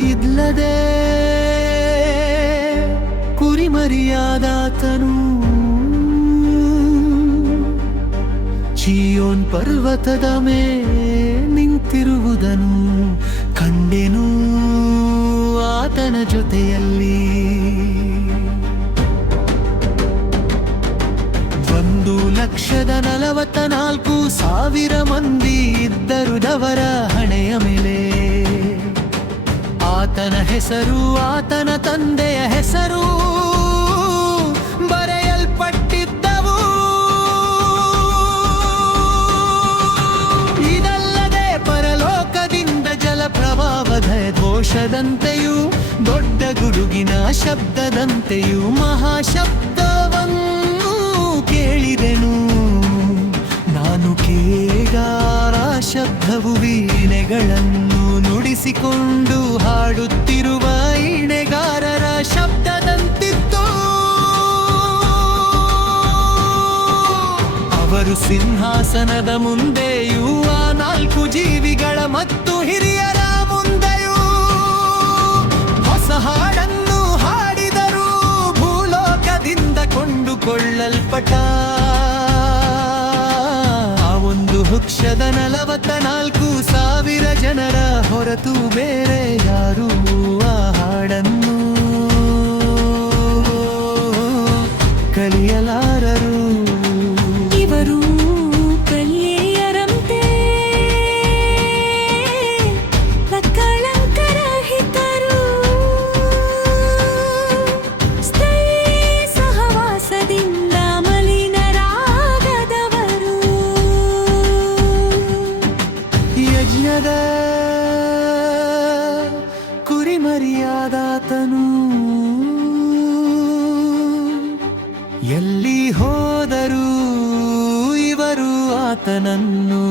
ಇಲ್ಲದೆ ಕುರಿಮರಿಯಾದಾತನು ಚೀಯೋನ್ ಪರ್ವತದ ನಿಂತಿರುವುದನು ಕಂಡೆನು ಆತನ ಜೊತೆಯಲ್ಲಿ 1,44,000 ಮಂದಿ ಇದ್ದರು ದವರ ಹಣೆಯ ಮೇಲೆ ಆತನ ಹೆಸರು ಆತನ ತಂದೆಯ ಹೆಸರು ಬರೆಯಲ್ಪಟ್ಟಿದ್ದವು. ಇದಲ್ಲದೆ ಪರಲೋಕದಿಂದ ಜಲಪ್ರವಾಹದ ಘೋಷದಂತೆಯೂ ದೊಡ್ಡ ಗುಡುಗಿನ ಶಬ್ದದಂತೆಯೂ ಮಹಾಶಬ್ದವನ್ನು ಕೇಳಿದೆನು. ನಾನು ಕೇಗಾರ ಶಬ್ದವು ವೀಣೆಗಳನ್ನು ನುಡಿಸಿಕೊಂಡು ಹಾಡುತ್ತಿರುವ ವೀಣೆಗಾರರ ಶಬ್ದದಂತಿತ್ತು. ಅವರು ಸಿಂಹಾಸನದ ಮುಂದೆಯೂ ಆ 4 ಜೀವಿಗಳ ಮತ್ತು ಹಿರಿಯರ ಮುಂದೆಯೂ ಹೊಸ ಹಾಡನ್ನು ಹಾಡಿದರು. ಭೂಲೋಕದಿಂದ ಕೊಂಡುಕೊಳ್ಳಲ್ಪಟ್ಟ ಆ ಒಂದು ವೃಕ್ಷದ 44,000 ಜನರ ಹೊರತು ಬೇರೆ ಯಾರೂ ಆ ಹಾಡನ್ನು ಕಲಿಯಲಾರರು. ಇವರು ಕನ್ಯೆಯರಂತೆ ಕಳಂಕರಹಿತರು, ಸ್ತ್ರೀ ಸಹವಾಸದಿಂದ ಮಲಿನರಾಗದವರು. ಯಜ್ಞದ ಕುರಿಮರಿಯಾದಾತನು ಎಲ್ಲಿ ಹೋದರೂ ಇವರು ಆತನನ್ನು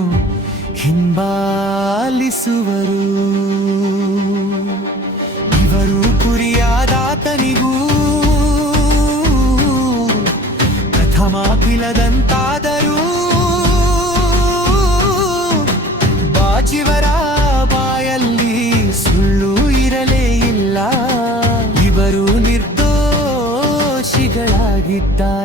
ಹಿಂಬಾಲಿಸುವರು. ಇವರು ಕುರಿಯಾದಾತನಿಗೂ ಪ್ರಥಮ ಪಿಲದಂತಾದರೂ ಬಾಚಿವರ ಬಾಯಲ್ಲಿ ಸುಳ್ಳು ಇರಲೇ ಇಲ್ಲ. ಇವರು ನಿರ್ದೋಷಿಗಳಾಗಿದ್ದಾರೆ.